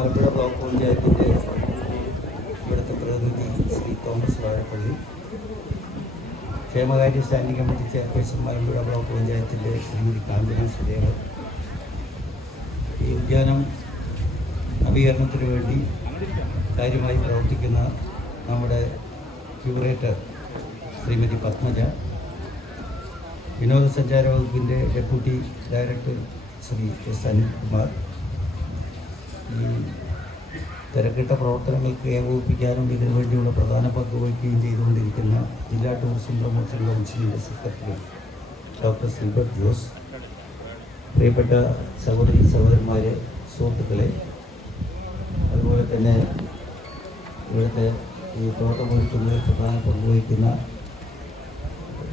Malampuzha block പഞ്ചായത്തിൻ്റെ ഇവിടുത്തെ പ്രതിനിധി ശ്രീ തോമസ് വാഴപ്പള്ളി, ക്ഷേമകാര്യ standing committee chairperson Malampuzha block പഞ്ചായത്തിൻ്റെ ശ്രീമതി കാഞ്ചന സുദേവ്, ഈ ഉദ്യാനം നവീകരണത്തിന് വേണ്ടി കാര്യമായി പ്രവർത്തിക്കുന്ന നമ്മുടെ ക്യൂറേറ്റർ ശ്രീമതി പത്മജ, വിനോദസഞ്ചാര വകുപ്പിൻ്റെ deputy director Shri S Anilkumar, ഈ തിരക്കിട്ട പ്രവർത്തനങ്ങൾക്ക് ഏകോപിപ്പിക്കാനും ഇതിനു വേണ്ടിയുള്ള പ്രധാന പങ്ക് വഹിക്കുകയും ചെയ്തുകൊണ്ടിരിക്കുന്ന ജില്ലാ ടൂറിസം പ്രൊമോഷൻ കൗൺസിലിൻ്റെ സെക്രട്ടറി ഡോക്ടർ സിൽബർട്ട് ജോസ്, പ്രിയപ്പെട്ട സഹോദരി സഹോദരന്മാരെ, സുഹൃത്തുക്കളെ, അതുപോലെ തന്നെ ഇവിടുത്തെ ഈ തോട്ടമൊരുക്കുന്നതിൽ പ്രധാന പങ്ക് വഹിക്കുന്ന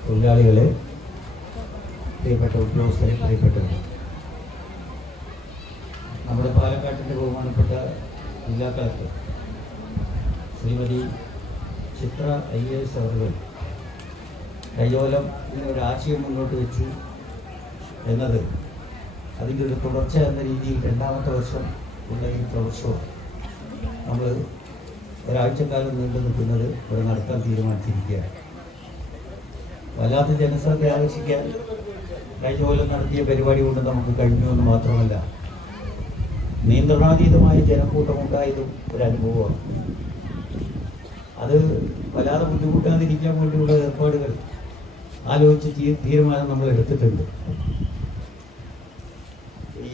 തൊഴിലാളികളെ, പ്രിയപ്പെട്ട ഉദ്യോഗസ്ഥരെ, പ്രിയപ്പെട്ടവരെ, നമ്മുടെ പാലക്കാട്ടിൻ്റെ ബഹുമാനപ്പെട്ട ജില്ലാ കളക്ടർ ശ്രീമതി ചിത്ര IAS അവர்கள் കയ്യോലം ഇങ്ങനെ ആശയം മുന്നോട്ട് വെച്ചു എന്നത് അതിൻ്റെ ഒരു തുടർച്ച എന്ന രീതിയിൽ രണ്ടാമത്തെ വർഷം ഉള്ള ഈ ഫ്ലവർ ഷോ നമ്മൾ ഒരാഴ്ചക്കാലം നീണ്ടു നിൽക്കുന്നത് ഇവിടെ നടത്താൻ തീരുമാനിച്ചിരിക്കുകയാണ്. വല്ലാത്ത ജനശ്രദ്ധ ആകർഷിക്കാൻ കഴിഞ്ഞ കൊല്ലം നടത്തിയ പരിപാടി കൊണ്ട് നമുക്ക് കഴിഞ്ഞു എന്ന് മാത്രമല്ല, നിയന്ത്രണാതീതമായ ജനക്കൂട്ടമുണ്ടായതും ഒരു അനുഭവമാണ്. അത് വല്ലാതെ ബുദ്ധിമുട്ടാതിരിക്കാൻ വേണ്ടിയുള്ള ഏർപ്പാടുകൾ ആലോചിച്ച് തീരുമാനം നമ്മൾ എടുത്തിട്ടുണ്ട്. ഈ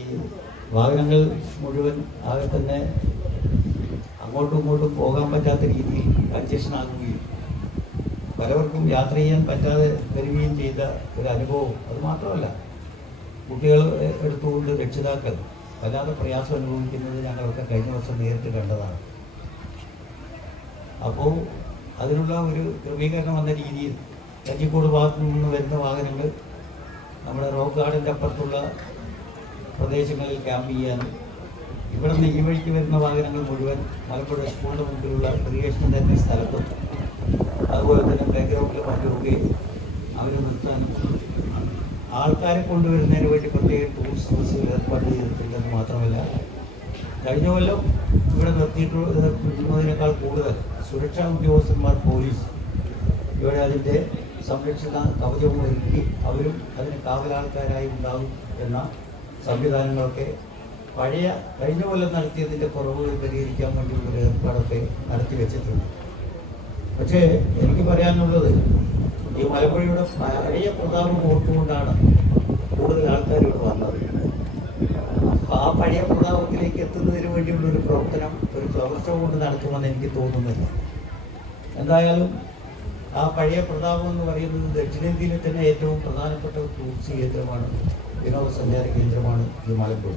വാഹനങ്ങൾ മുഴുവൻ ആകെ തന്നെ അങ്ങോട്ടും ഇങ്ങോട്ടും പോകാൻ പറ്റാത്ത രീതിയിൽ കൺജഷൻ ആകുകയും പലവർക്കും യാത്ര ചെയ്യാൻ പറ്റാതെ വരികയും ചെയ്ത ഒരു അനുഭവം. അത് മാത്രമല്ല, കുട്ടികൾ എടുത്തുകൊണ്ട് രക്ഷിതാക്കൾ വല്ലാതെ പ്രയാസം അനുഭവിക്കുന്നത് ഞങ്ങളൊക്കെ കഴിഞ്ഞ വർഷം നേരിട്ട് കണ്ടതാണ്. അപ്പോൾ അതിനുള്ള ഒരു ക്രമീകരണം എന്ന രീതിയിൽ കഞ്ചിക്കോട് ഭാഗത്തു നിന്ന് വരുന്ന വാഹനങ്ങൾ നമ്മുടെ റോക്ക് ഗാർഡൻ്റെ അപ്പുറത്തുള്ള പ്രദേശങ്ങളിൽ ക്യാമ്പ് ചെയ്യാനും, ഇവിടെ നിന്ന് ഈ വഴിക്ക് വരുന്ന വാഹനങ്ങൾ മുഴുവൻ മലപ്പുഴ സ്കൂളിൻ്റെ മുമ്പിലുള്ള ക്രിയേഷൻ തന്നെ സ്ഥലത്തും അതുപോലെ തന്നെ ബാക്ക്ഗ്രൗണ്ടിൽ മാറ്റുകയും അവർ നിർത്താനും ആൾക്കാരെ കൊണ്ടുവരുന്നതിന് വേണ്ടി പ്രത്യേക ടൂറിസ്റ്റ് ബസ്സുകൾ ഏർപ്പാട് ചെയ്തിട്ടുണ്ടെന്ന് മാത്രമല്ല, കഴിഞ്ഞ കൊല്ലം ഇവിടെ നിർത്തിയിട്ടുള്ളതിനേക്കാൾ കൂടുതൽ സുരക്ഷാ ഉദ്യോഗസ്ഥന്മാർ, പോലീസ് ഇവിടെ അതിൻ്റെ സംരക്ഷണ കവചവും ഒരുക്കി അവരും അതിന് കാവലാൾക്കാരായി ഉണ്ടാകും എന്ന സംവിധാനങ്ങളൊക്കെ കഴിഞ്ഞ കൊല്ലം നടത്തിയതിൻ്റെ കുറവുകൾ പരിഹരിക്കാൻ വേണ്ടിയുള്ളൊരു ഏർപ്പാടൊക്കെ നടത്തി വെച്ചിട്ടുണ്ട്. പക്ഷേ എനിക്ക് പറയാനുള്ളത്, ഈ മലപ്പുഴയുടെ പഴയ പ്രതാപം ഓർത്തുകൊണ്ടാണ് കൂടുതൽ ആൾക്കാർ ഇവിടെ വന്നത്. അപ്പോൾ ആ പഴയ പ്രതാപത്തിലേക്ക് എത്തുന്നതിന് വേണ്ടിയുള്ളൊരു പ്രവർത്തനം ഒരു ഫ്ലവർ ഷോ കൊണ്ട് നടത്തുമെന്ന് എനിക്ക് തോന്നുന്നില്ല. എന്തായാലും ആ പഴയ പ്രതാപം എന്ന് പറയുന്നത് ദക്ഷിണേന്ത്യയിലെ തന്നെ ഏറ്റവും പ്രധാനപ്പെട്ട ടൂറിസ്റ്റ് കേന്ദ്രമാണ്, വിനോദസഞ്ചാര കേന്ദ്രമാണ് ഈ മലമ്പുഴ.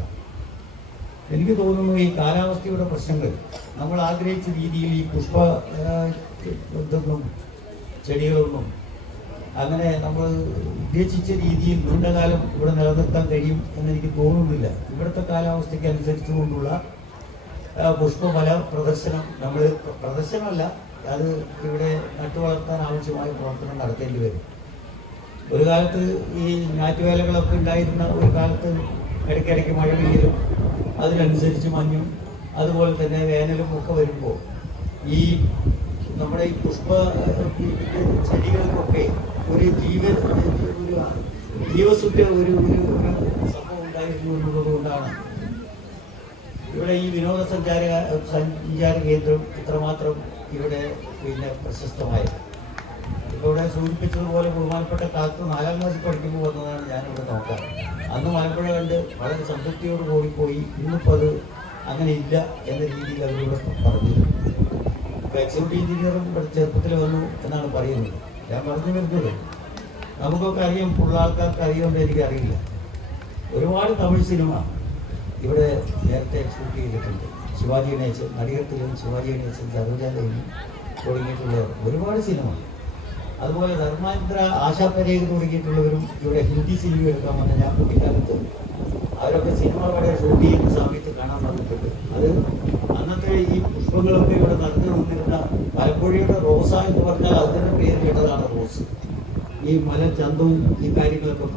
എനിക്ക് തോന്നുന്നു ഈ കാലാവസ്ഥയുടെ പ്രശ്നങ്ങൾ നമ്മൾ ആഗ്രഹിച്ച രീതിയിൽ ഈ പുഷ്പ ഇതൊന്നും ചെടികളൊന്നും അങ്ങനെ നമ്മൾ ഉദ്ദേശിച്ച രീതിയിൽ നീണ്ടകാലം ഇവിടെ നിലനിർത്താൻ കഴിയും എന്നെനിക്ക് തോന്നുന്നില്ല. ഇവിടുത്തെ കാലാവസ്ഥയ്ക്ക് അനുസരിച്ചുകൊണ്ടുള്ള പുഷ്പഫല പ്രദർശനം പ്രദർശനമല്ല, അത് ഇവിടെ നട്ടുവളർത്താൻ ആവശ്യമായ പ്രവർത്തനം നടത്തേണ്ടി വരും. ഒരു കാലത്ത് ഈ ഞാറ്റുവേലകളൊക്കെ ഉണ്ടായിരുന്ന ഒരു കാലത്ത് ഇടയ്ക്കിടയ്ക്ക് മഴ പെയ്യലും അതിനനുസരിച്ച് മഞ്ഞും അതുപോലെ തന്നെ വേനലും ഒക്കെ വരുമ്പോൾ ഈ നമ്മുടെ ഈ പുഷ്പ ചെടികൾക്കൊക്കെ ഒരു ജീവസുറ്റ ഒരു സംഭവം ഉണ്ടായിരുന്നു എന്നുള്ളത് കൊണ്ടാണ് ഇവിടെ ഈ വിനോദസഞ്ചാര കേന്ദ്രം ഇത്രമാത്രം ഇവിടെ പ്രശസ്തമായത്. ഇപ്പോൾ ഇവിടെ സൂചിപ്പിച്ചതുപോലെ ബഹുമാനപ്പെട്ട കാലത്ത് 4ാം ക്ലാസ്സിൽ പഠിക്കുമ്പോൾ വന്നതാണ് ഞാനിവിടെ നോക്കാൻ. അന്ന് മലമ്പുഴ കണ്ട് വളരെ സംതൃപ്തിയോട് കൂടിപ്പോയി. ഇന്നിപ്പോൾ അത് അങ്ങനെ ഇല്ല എന്ന രീതിയിൽ അവരിവിടെ പറഞ്ഞു. ഇപ്പോൾ എക്സിക്യൂട്ടീവ് എഞ്ചിനീയറും ഇവിടെ ചെറുപ്പത്തിൽ വന്നു എന്നാണ് പറയുന്നത്. ഞാൻ പറഞ്ഞു വരുന്നത്, നമുക്കൊക്കെ അറിയാം, ഉള്ള ആൾക്കാർക്ക് അറിയുമെന്ന് എനിക്കറിയില്ല. ഒരുപാട് തമിഴ് സിനിമ ഇവിടെ നേരത്തെ ഷൂട്ട് ചെയ്തിട്ടുണ്ട്. ശിവാജി ഗണേശൻ, നടികത്തിലും ശിവാജി ഗണേശൻ, സരോജാദേവി തുടങ്ങിയിട്ടുള്ള ഒരുപാട് സിനിമ. അതുപോലെ ധർമാന്ദ്ര, ആശാ പരേഖ് തുടങ്ങിയിട്ടുള്ളവരും ഇവിടെ ഹിന്ദി സിനിമ എടുക്കാൻ വന്ന ഞാൻ കുട്ടിക്കാലത്ത് അവരൊക്കെ സിനിമ ഇവിടെ ഷൂട്ട് ചെയ്യുന്ന സമയത്ത് കാണാൻ വന്നിട്ടുണ്ട്. അത് അന്നത്തെ ഈ പുഷ്പങ്ങളൊക്കെ ഇവിടെ നടന്നു വന്നിരുന്ന മലമ്പുഴയുടെ റോസ എന്ന് പറഞ്ഞാൽ അതിൻ്റെ പേര് കേട്ടതാണ് റോസ്. ഈ മല ചന്തവും ഈ കാര്യങ്ങളൊക്കെ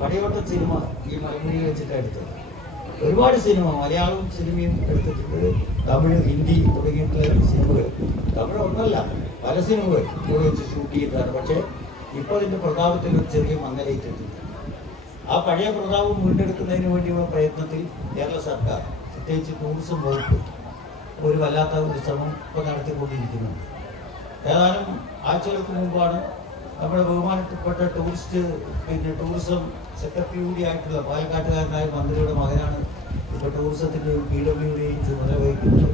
പടയോട്ട സിനിമ ഈ മലമ്പുഴയിൽ വെച്ചിട്ടാണ് എടുത്തത്. ഒരുപാട് സിനിമ, മലയാളവും സിനിമയും എടുത്തിട്ടുണ്ട്, തമിഴ്, ഹിന്ദി തുടങ്ങിയിട്ടുള്ള സിനിമകൾ. തമിഴ് ഒന്നല്ല, പല സിനിമകൾ ഇവിടെ വെച്ച് ഷൂട്ട് ചെയ്തതാണ്. പക്ഷേ ഇപ്പോൾ ഇതിൻ്റെ പ്രതാപത്തിൽ ഒരു ചെറിയ മങ്ങലേറ്റിട്ടുണ്ട്. ആ പഴയ പ്രതാപം വീണ്ടെടുക്കുന്നതിന് വേണ്ടിയുള്ള പ്രയത്നത്തിൽ കേരള സർക്കാർ, പ്രത്യേകിച്ച് ടൂറിസം വകുപ്പ്, ഒരു വല്ലാത്ത ഒരു ശ്രമം ഇപ്പോൾ നടത്തിക്കൊണ്ടിരിക്കുന്നുണ്ട്. ഏതാനും ആഴ്ചകൾക്ക് മുമ്പാണ് നമ്മുടെ ബഹുമാനപ്പെട്ട ടൂറിസം സെക്രട്ടറി കൂടിയായിട്ടുള്ള പാലക്കാട്ടുകാരനായ മന്ത്രിയുടെ മകനാണ് ഇപ്പോൾ ടൂറിസത്തിൻ്റെയും PWDയും ചുമതല വഹിക്കുന്നത്.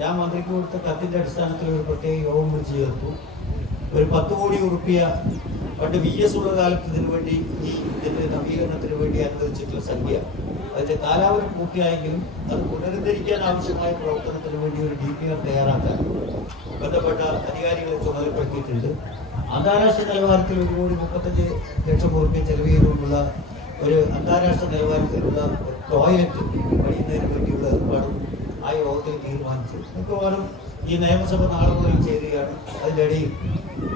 ഞാൻ മന്ത്രിക്ക് കൊടുത്ത കത്തിൻ്റെ അടിസ്ഥാനത്തിൽ ഒരു പ്രത്യേക യോഗം വിളിച്ച് ചേർത്തു. ഒരു 10 കോടി ഉറുപ്പിക പണ്ട് VS ഉള്ള കാലത്ത് ഇതിനു വേണ്ടി, ഇതിൻ്റെ നവീകരണത്തിന് വേണ്ടി അനുവദിച്ചിട്ടുള്ള സംഖ്യ, അതിൻ്റെ കാലാവധി പൂർത്തിയായെങ്കിലും അത് പുനരുദ്ധരിക്കാൻ ആവശ്യമായ പ്രവർത്തനത്തിന് വേണ്ടി ഒരു DPR തയ്യാറാക്കാൻ ബന്ധപ്പെട്ട അധികാരികളെ ചുമതലപ്പെടുത്തിയിട്ടുണ്ട്. അന്താരാഷ്ട്ര നിലവാരത്തിൽ 1,35 കോടി ചെലവ് ചെയ്തുകൊണ്ടുള്ള ഒരു അന്താരാഷ്ട്ര നിലവാരത്തിലുള്ള ഒരു ടോയ്ലറ്റ് പണിയുന്നതിന് വേണ്ടിയുള്ള ഏർപ്പാടും ആ യോഗത്തിൽ തീരുമാനിച്ചു. മിക്കവാറും ഈ നിയമസഭ നാളെ മുതൽ ചേരുകയാണ്. അതിൻ്റെ ഇടയിൽ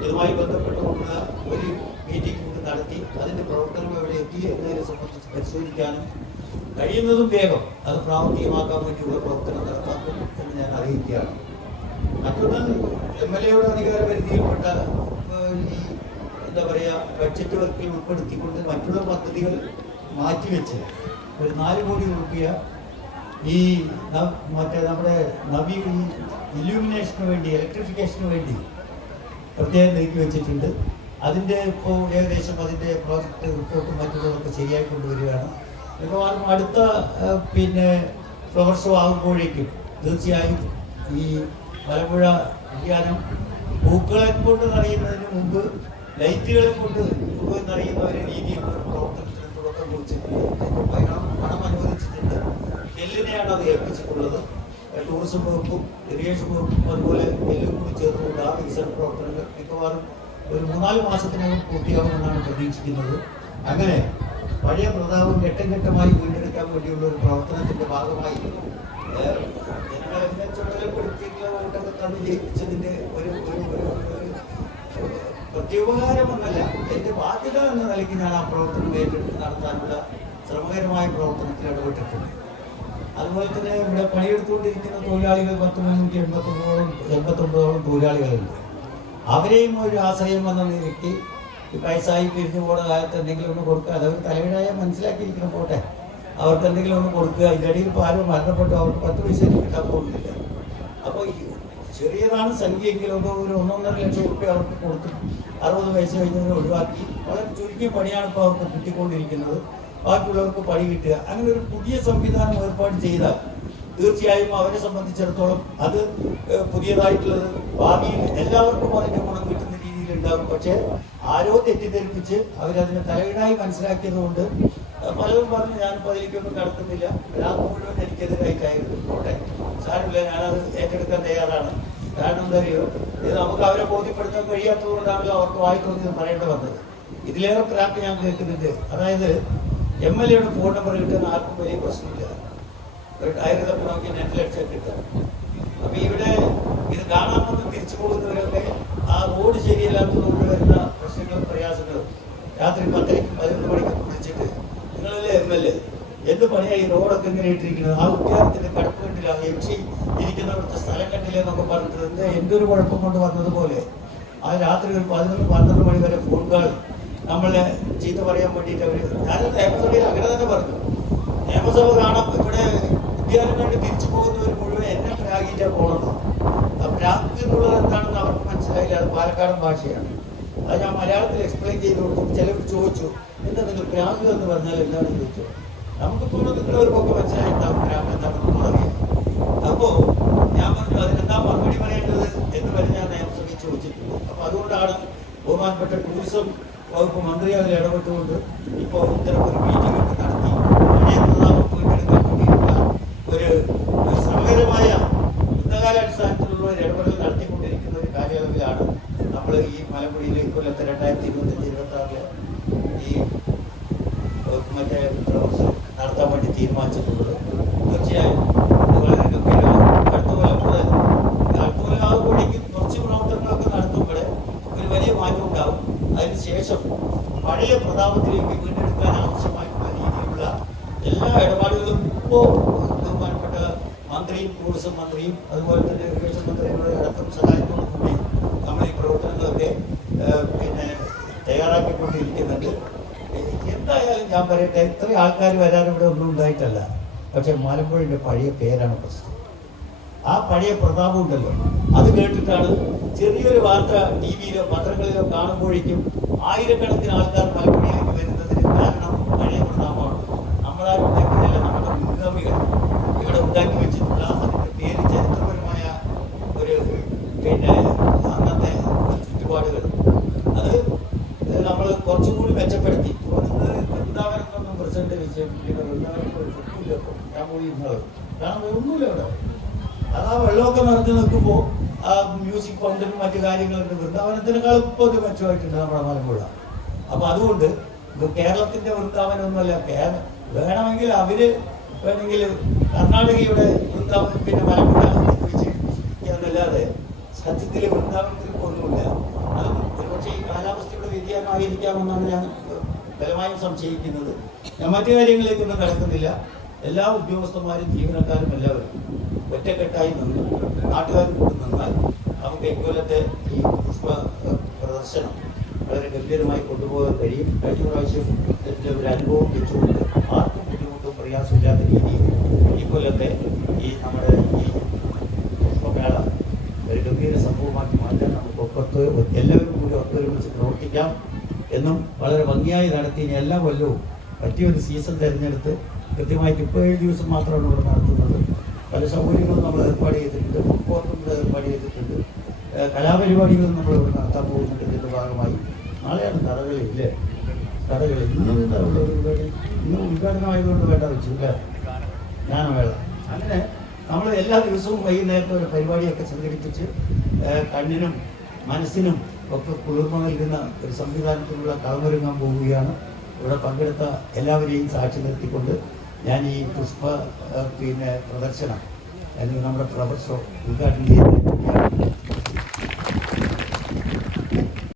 ഇതുമായി ബന്ധപ്പെട്ടുകൊണ്ടുള്ള ഒരു മീറ്റിംഗ് കൂടി നടത്തി അതിൻ്റെ പ്രവർത്തനം എവിടെ എത്തി എന്നതിനെ സംബന്ധിച്ച് പരിശോധിക്കാനും കഴിയുന്നതും വേഗം അത് പ്രാവർത്തികമാക്കാൻ വേണ്ടിയുള്ള പ്രവർത്തനം നടത്താക്കും എന്ന് ഞാൻ അറിയിക്കുകയാണ്. മറ്റൊന്ന്, MLAയുടെ അധികാരപരിധിയിൽപ്പെട്ട ഈ എന്താ പറയുക, ബഡ്ജറ്റ് വർക്കിൽ ഉൾപ്പെടുത്തിക്കൊണ്ട് മറ്റുള്ള പദ്ധതികൾ മാറ്റിവെച്ച് ഒരു 4 കോടി രൂപ ഈ മറ്റേ നമ്മുടെ ഇല്യൂമിനേഷന് വേണ്ടി, ഇലക്ട്രിഫിക്കേഷന് വേണ്ടി പ്രത്യേകം നീക്കി വെച്ചിട്ടുണ്ട്. അതിൻ്റെ ഇപ്പോൾ ഏകദേശം അതിൻ്റെ പ്രോജക്റ്റ് റിപ്പോർട്ടും മറ്റുള്ളതൊക്കെ ശരിയായി കൊണ്ടുവരികയാണ്. മിക്കവാറും അടുത്ത ഫ്ലവർ ഷോ ആകുമ്പോഴേക്കും തീർച്ചയായും ഈ മലമ്പുഴ ഉദ്യാനം പൂക്കളെ കൊണ്ട് നിറയുന്നതിന് മുമ്പ് ലൈറ്റുകളെ കൊണ്ട് നിറയുന്ന ഒരു രീതിയുള്ള പ്രവർത്തനത്തിന് തുടക്കം കുറിച്ചിട്ടുണ്ട്. പണം അനുവദിച്ചിട്ടുണ്ട്. നെല്ലിനെയാണ് അത് ഏൽപ്പിച്ചിട്ടുള്ളത്. ടൂറിസം വകുപ്പും ഇറിഗേഷൻ വകുപ്പും അതുപോലെ നെല്ലും കൂടി ചേർന്നുകൊണ്ട് ആ വികസന പ്രവർത്തനങ്ങൾ മിക്കവാറും ഒരു 3-4 മാസത്തിനകം പൂർത്തിയാകുമെന്നാണ് പ്രതീക്ഷിക്കുന്നത്. അങ്ങനെ പഴയ പ്രതാപം ഘട്ടം വീണ്ടെടുക്കാൻ വേണ്ടിയുള്ള ഒരു പ്രവർത്തനത്തിൻ്റെ ഭാഗമായി ജനങ്ങളെന്നെ ചുമതലപ്പെടുത്തിയിട്ടുള്ള വോട്ടൊക്കെ തന്ന് ജയിപ്പിച്ചതിൻ്റെ ഒരു പ്രത്യുപകാരമൊന്നല്ല, എൻ്റെ ബാധ്യത എന്ന നിലയ്ക്ക് ഞാൻ ആ പ്രവർത്തനം ഏറ്റെടുത്ത് നടത്താനുള്ള ശ്രമകരമായ പ്രവർത്തനത്തിൽ ഇടപെട്ടിട്ടുണ്ട്. അതുപോലെ തന്നെ ഇവിടെ പണിയെടുത്തുകൊണ്ടിരിക്കുന്ന തൊഴിലാളികൾ 389 തൊഴിലാളികളുണ്ട്. അവരെയും ഒരു ആശ്രയം എന്ന നിലയ്ക്ക് വയസ്സായി പിരിഞ്ഞു പോകുന്ന കാലത്ത് എന്തെങ്കിലും ഒന്ന് കൊടുക്കുക, അതവർ തലവിടായ മനസ്സിലാക്കിയിരിക്കണം. പോട്ടെ, അവർക്ക് എന്തെങ്കിലും ഒന്ന് കൊടുക്കുക. ഇതിൻ്റെ ഇടയിൽ ഇപ്പോൾ ആരും മരണപ്പെട്ടു, അവർക്ക് 10 പൈസ കിട്ടാൻ പോകുന്നില്ല. അപ്പോൾ ചെറിയതാണ് സംഖ്യയെങ്കിലും ഒരു 1.5 ലക്ഷം രൂപ അവർക്ക് കൊടുത്തു 60 വയസ്സ് കഴിഞ്ഞവരെ ഒഴിവാക്കി വളരെ ചുരുങ്ങിയ പണിയാണ് ഇപ്പോൾ അവർക്ക് കിട്ടിക്കൊണ്ടിരിക്കുന്നത്. ബാക്കിയുള്ളവർക്ക് പണി കിട്ടുക, അങ്ങനെ ഒരു പുതിയ സംവിധാനം ഏർപ്പാട് ചെയ്താൽ തീർച്ചയായും അവരെ സംബന്ധിച്ചിടത്തോളം അത് പുതിയതായിട്ടുള്ളത് ഭാവിയിൽ എല്ലാവർക്കും അതിൻ്റെ ഗുണം കിട്ടുന്ന രീതിയിലുണ്ടാകും. പക്ഷേ ആരോ തെറ്റിദ്ധരിപ്പിച്ച് അവരതിനെ തലയിടായി മനസ്സിലാക്കിയത് കൊണ്ട് പലരും പറഞ്ഞു ഞാനിപ്പോൾ അതിലേക്കൊന്നും കടക്കുന്നില്ല, രാത്രി മുഴുവൻ എനിക്കെതിരായിട്ടായിരുന്നു. പോട്ടെ, സാരമില്ല, ഞാനത് ഏറ്റെടുക്കാൻ തയ്യാറാണ്. കാരണം എന്താ അറിയോ, ഇത് നമുക്ക് അവരെ ബോധ്യപ്പെടുത്താൻ കഴിയാത്തത് കൊണ്ടാണല്ലോ അവർക്ക് വായി തോന്നിയത് പറയേണ്ടി വന്നത്. ഇതിലേറെ ക്രാക്ക് ഞാൻ കേൾക്കുന്നുണ്ട്. അതായത് MLAയുടെ ഫോൺ നമ്പർ കിട്ടാൻ ആർക്കും വലിയ പ്രശ്നമില്ല, ആയിരത്തി നോക്കി നെറ്റിലടിച്ചാൽ കിട്ടുക. അപ്പം ഇവിടെ ഇത് കാണാമെന്ന് തിരിച്ചു പോകുന്നവരൊക്കെ ആ റോഡ് ശരിയല്ലാത്തതുകൊണ്ട് വരുന്ന പ്രശ്നങ്ങളും പ്രയാസങ്ങളും രാത്രി 10-നും 11 മണിക്കും വിളിച്ചിട്ട് നിങ്ങളല്ലേ MLA, എന്ത് പണിയായി റോഡൊക്കെ ഇങ്ങനെ ഇട്ടിരിക്കുന്നത്, ആ ഉദ്യാനത്തിൻ്റെ കടപ്പ് കണ്ടില്ല, MC ഇരിക്കുന്നവിടുത്തെ സ്ഥലം കണ്ടില്ല എന്നൊക്കെ പറഞ്ഞിട്ട് എന്തൊരു കുഴപ്പം കൊണ്ട് വന്നതുപോലെ ആ രാത്രി ഒരു 11-12 മണി വരെ ഫോൺ കാൾ നമ്മളെ ചീത്ത പറയാൻ വേണ്ടിയിട്ട് അവർ, ഞാൻ നിയമസഭയിൽ അങ്ങനെ തന്നെ പറഞ്ഞു, നിയമസഭ കാണാം ഇവിടെ ഉദ്യാനം വേണ്ടി തിരിച്ചു പോകുന്നവർ മുഴുവൻ എന്നെ പ്രാഗിയിട്ടാണ് പോകുന്നത്. ആ പ്രാഗ് എന്നുള്ളത് എന്താണെന്ന് അവർക്ക് മനസ്സിലായില്ല, അത് പാലക്കാടൻ ഭാഷയാണ്. അത് ഞാൻ മലയാളത്തിൽ എക്സ്പ്ലെയിൻ ചെയ്ത് കൊടുത്തു. ചിലർ ചോദിച്ചു എന്താ നിങ്ങൾ പ്രാഗ് എന്ന് പറഞ്ഞാൽ എന്താണെന്ന് ചോദിച്ചു. നമുക്കിപ്പോൾ നിങ്ങളവർക്കൊക്കെ മനസ്സിലായിട്ടുണ്ടാവും പ്രാഗ് എന്താണെന്ന് അറിയാം. അപ്പോൾ ഞാൻ പറഞ്ഞു അതിനെന്താ മറുപടി പറയേണ്ടത് എന്ന് വരെ ഞാൻ നിയമസഭയിൽ ചോദിച്ചിട്ടുണ്ട്. അപ്പോൾ അതുകൊണ്ടാണ് ബഹുമാനപ്പെട്ട ടൂറിസം വകുപ്പ് മന്ത്രി അതിൽ ഇടപെട്ടുകൊണ്ട് ഇപ്പോൾ ഇത്തരമൊരു മീറ്റിംഗ് ഒക്കെ നടത്തി പഴയ പ്രതാപം വീണ്ടെടുക്കാൻ വേണ്ടിയിട്ടുള്ള ഒരു ശ്രമകരമായ യുദ്ധകാലാടിസ്ഥാനത്തിലുള്ള ഒരു ഇടപെടൽ നടത്തിക്കൊണ്ടിരിക്കുന്ന ഒരു കാലയളവിലാണ് നമ്മൾ ഈ മലമ്പുഴയിലെ കൊല്ലത്തെ 2025-26 ഈ മറ്റേ പ്രവർത്തനം നടത്താൻ വേണ്ടി തീരുമാനിച്ചിട്ടുള്ളത്. തീർച്ചയായും വളരെ ഗംഭീരമാണ്. അടുത്ത കൊല്ലമാകുമ്പോഴേക്കും കുറച്ച് പ്രവർത്തനങ്ങളൊക്കെ നടത്തുമ്പോൾ ഒരു വലിയ മാറ്റം ഉണ്ടാവും. അതിനുശേഷം പഴയ പ്രതാപത്തിലേക്ക് വീണ്ടെടുക്കാൻ ആവശ്യമായിട്ടുള്ള രീതിയിലുള്ള എല്ലാ ഇടപാടുകളും ഇപ്പോൾ ബഹുമാനപ്പെട്ട മന്ത്രിയും ടൂറിസം മന്ത്രിയും അതുപോലെ തന്നെ ഇറിഗേഷൻ മന്ത്രിയുടെ അടക്കം സഹായത്തോടുകൂടി നമ്മൾ ഈ പ്രവർത്തനങ്ങളൊക്കെ പിന്നെ തയ്യാറാക്കിക്കൊണ്ടിരിക്കുന്നുണ്ട്. എന്തായാലും ഞാൻ പറയട്ടെ, ഇത്ര ആൾക്കാർ വരാൻ ഇവിടെ ഒന്നും ഉണ്ടായിട്ടല്ല. പക്ഷെ മലമ്പുഴയുടെ പഴയ പേരാണ് പ്രശ്നം. ആ പഴയ പ്രതാപം ഉണ്ടല്ലോ, അത് കേട്ടിട്ടാണ് ചെറിയൊരു വാർത്ത ടി വിയിലോ പത്രങ്ങളിലോ കാണുമ്പോഴേക്കും ആയിരക്കണക്കിന് ആൾക്കാർ മലമ്പുഴയിലേക്ക് വരുന്നതിന് കാരണം പഴയ പ്രതാപമാണ്. നമ്മളാരും ഉണ്ടാക്കിയതല്ല, നമ്മുടെ മുൻഗാമികൾ ഇവിടെ ഉണ്ടാക്കി വെച്ചിട്ടുള്ള അതിൻ്റെ പേര് ചരിത്രപരമായ ഒരു പിന്നെ അന്നത്തെ ചുറ്റുപാടുകൾ അത് നമ്മൾ കുറച്ചും കൂടി മെച്ചപ്പെടുത്തി. വൃന്ദാവനത്തൊന്നും പ്രസിഡന്റ് വിഷയം വൃന്ദാവനത്തിൽ ഒരു ചുറ്റില്ല. ഞാൻ പോയി ഇരുന്നത് കാരണം ഒന്നുമില്ല അവിടെ. അത് ആ വെള്ളമൊക്കെ നിറഞ്ഞു നിൽക്കുമ്പോൾ ആ മ്യൂസിക് ഫൗണ്ടനും മറ്റു കാര്യങ്ങളുണ്ട്. വൃന്ദാവനത്തിനേക്കാൾ ഇപ്പോൾ ഒരു മെച്ചമായിട്ടുണ്ട് നമ്മുടെ മലമ്പുഴ. അപ്പോൾ അതുകൊണ്ട് ഇത് കേരളത്തിൻ്റെ വൃന്ദാവനമൊന്നുമല്ല. വേണമെങ്കിൽ അവര് വേണമെങ്കിൽ കർണാടകയുടെ വൃന്ദാവനം പിന്നെ മലമ്പുഴ എന്നല്ലാതെ സത്യത്തിൽ വൃന്ദാവനത്തിൽ ഒന്നുമില്ല. അതും ഒരുപക്ഷെ ഈ കാലാവസ്ഥയുടെ വ്യതിയാനമായിരിക്കാമെന്നാണ് ഞാൻ ബലമായും സംശയിക്കുന്നത്. ഞാൻ മറ്റു കാര്യങ്ങളിലേക്കൊന്നും കടക്കുന്നില്ല. എല്ലാ ഉദ്യോഗസ്ഥന്മാരും ജീവനക്കാരും എല്ലാവരും ഒറ്റക്കെട്ടായി നിന്ന് നാട്ടുകാരും കൂടി നിന്നാൽ നമുക്ക് ഇക്കൊല്ലത്തെ ഈ പുഷ്പ പ്രദർശനം വളരെ ഗംഭീരമായി കൊണ്ടുപോകാൻ കഴിയും. കഴിഞ്ഞ പ്രാവശ്യം ഇതിൻ്റെ ഒരു അനുഭവം വെച്ചുകൊണ്ട് ആർക്കും ബുദ്ധിമുട്ടും പ്രയാസമില്ലാത്ത രീതിയിൽ ഈ കൊല്ലത്തെ ഈ നമ്മുടെ ഈ പുഷ്പമേള ഒരു ഗംഭീര സംഭവമാക്കി മാറ്റാൻ നമുക്ക് എല്ലാവരും കൂടി ഒത്തൊരുമിച്ച് പ്രവർത്തിക്കാം എന്നും വളരെ ഭംഗിയായി നടത്തി ഇനി എല്ലാ കൊല്ലവും പറ്റിയൊരു സീസൺ തിരഞ്ഞെടുത്ത് കൃത്യമായിട്ട് 7 ദിവസം മാത്രമാണ് ഇവിടെ നടത്തുന്നത്. പല സൗകര്യങ്ങളും നമ്മൾ ഏർപ്പാട് ചെയ്തിട്ടുണ്ട്. ഫുഡ് കോർട്ടും ഇവിടെ ഏർപ്പാട് ചെയ്തിട്ടുണ്ട്. കലാപരിപാടികളും നമ്മൾ ഇവിടെ നടത്താൻ പോകുന്നുണ്ട്. ഇതിൻ്റെ ഭാഗമായി നാളെയാണ് കഥകളി ഇല്ലേ? കഥകളി ഇന്ന് ഉദ്ഘാടനമായതുകൊണ്ട് വേണ്ട വെച്ചു അല്ലേ? ജ്ഞാനമേള. അങ്ങനെ നമ്മൾ എല്ലാ ദിവസവും വൈകുന്നേരത്തെ ഒരു പരിപാടിയൊക്കെ സംഘടിപ്പിച്ച് കണ്ണിനും മനസ്സിനും ഒക്കെ കുളിർമ നൽകുന്ന ഒരു സംവിധാനത്തിലുള്ള കളമൊരുങ്ങാൻ പോവുകയാണ്. ഇവിടെ പങ്കെടുത്ത എല്ലാവരെയും സാക്ഷി നിർത്തിക്കൊണ്ട് ഞാൻ ഈ പുഷ്പ പിന്നെ പ്രദർശനം അല്ലെങ്കിൽ നമ്മുടെ ഫ്ലവർ ഷോ ഉദ്ഘാടനം ചെയ്ത്